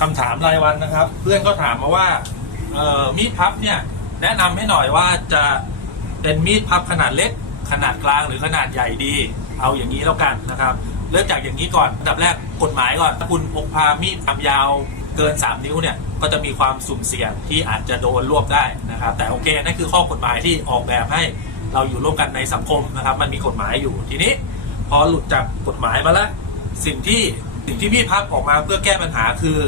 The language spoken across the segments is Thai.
คำถามรายวันนะครับ เพื่อนก็ถามมาว่าเออมีดพับเนี่ยแนะนำให้หน่อยว่าจะเป็นมีดพับขนาดเล็ก ขนาดกลางหรือขนาดใหญ่ดี เอาอย่างนี้แล้วกันนะครับเริ่มจากอย่างนี้ก่อนอันดับแรกกฎหมายก่อนถ้าคุณพกพามีดความยาวเกิน 3 นิ้วเนี่ยก็จะมีความสุ่มเสี่ยงที่อาจจะโดนรวบได้นะครับ แต่โอเคนั่นคือข้อกฎหมายที่ออกแบบให้เราอยู่ร่วมกันในสังคมนะครับ มันมีกฎหมายอยู่ทีนี้ พอหลุดจากกฎหมายมาแล้วสิ่งที่ สิ่งที่มีดพับออกมาเพื่อแก้ปัญหาคือ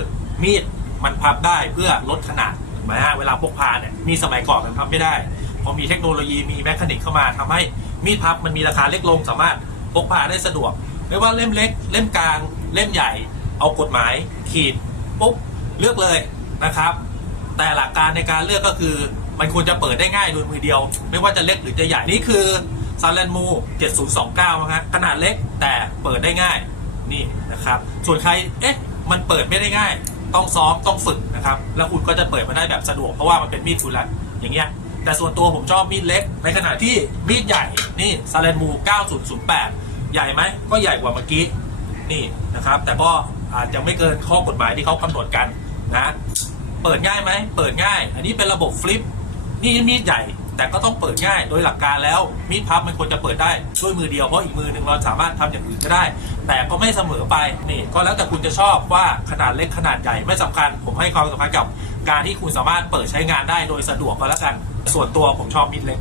มีดมันพับได้เพื่อลดขนาดถูกไหมฮะเวลาพกพาเนี่ยมีสมัยก่อนมันพับไม่ได้ พอมีเทคโนโลยีมีแมคานิกเข้ามาทำให้มีดพับมันมีราคาเล็กลง สามารถพกพาได้สะดวกไม่ว่าเล่มเล็ก เล่มกลางเล่มใหญ่ เอากฎหมายขีดปุ๊บเลือกเลยนะครับ แต่หลักการในการเลือกก็คือมันควรจะเปิดได้ง่ายโดยมือเดียว ไม่ว่าจะเล็กหรือจะใหญ่นี่คือซาเลนมู7029นะฮะขนาดเล็กแต่เปิดได้ง่าย นี่นะครับ ส่วนใครเอ๊ะมันเปิดไม่ได้ง่าย ต้องซ้อมต้องฝึกนะครับ แล้วคุณก็จะเปิดมาได้แบบสะดวกเพราะว่ามันเป็นมีดคุณละอย่างเงี้ยแต่ส่วนตัวผมชอบมีดเล็ก ในขณะที่มีดใหญ่นี่ซาเลนมู9008 ใหญ่ไหมก็ใหญ่กว่าเมื่อกี้นี่นะครับ แต่ก็อาจจะไม่เกินข้อกฎหมายที่เขากำหนดกันนะเปิดง่ายไหมเปิดง่าย อันนี้เป็นระบบฟลิปนี่มีดใหญ่ แต่ก็ต้องเปิดง่ายโดยหลักการแล้วมีดพับมันควรจะเปิดได้ด้วยมือเดียวเพราะอีกมือหนึ่งเราสามารถทำอย่างอื่นก็ได้ แต่ก็ไม่เสมอไปนี่ก็แล้วแต่คุณจะชอบว่าขนาดเล็กขนาดใหญ่ไม่สำคัญ ผมให้ความสำคัญกับการที่คุณสามารถเปิดใช้งานได้โดยสะดวกก็แล้วกัน ส่วนตัวผมชอบมีดเล็ก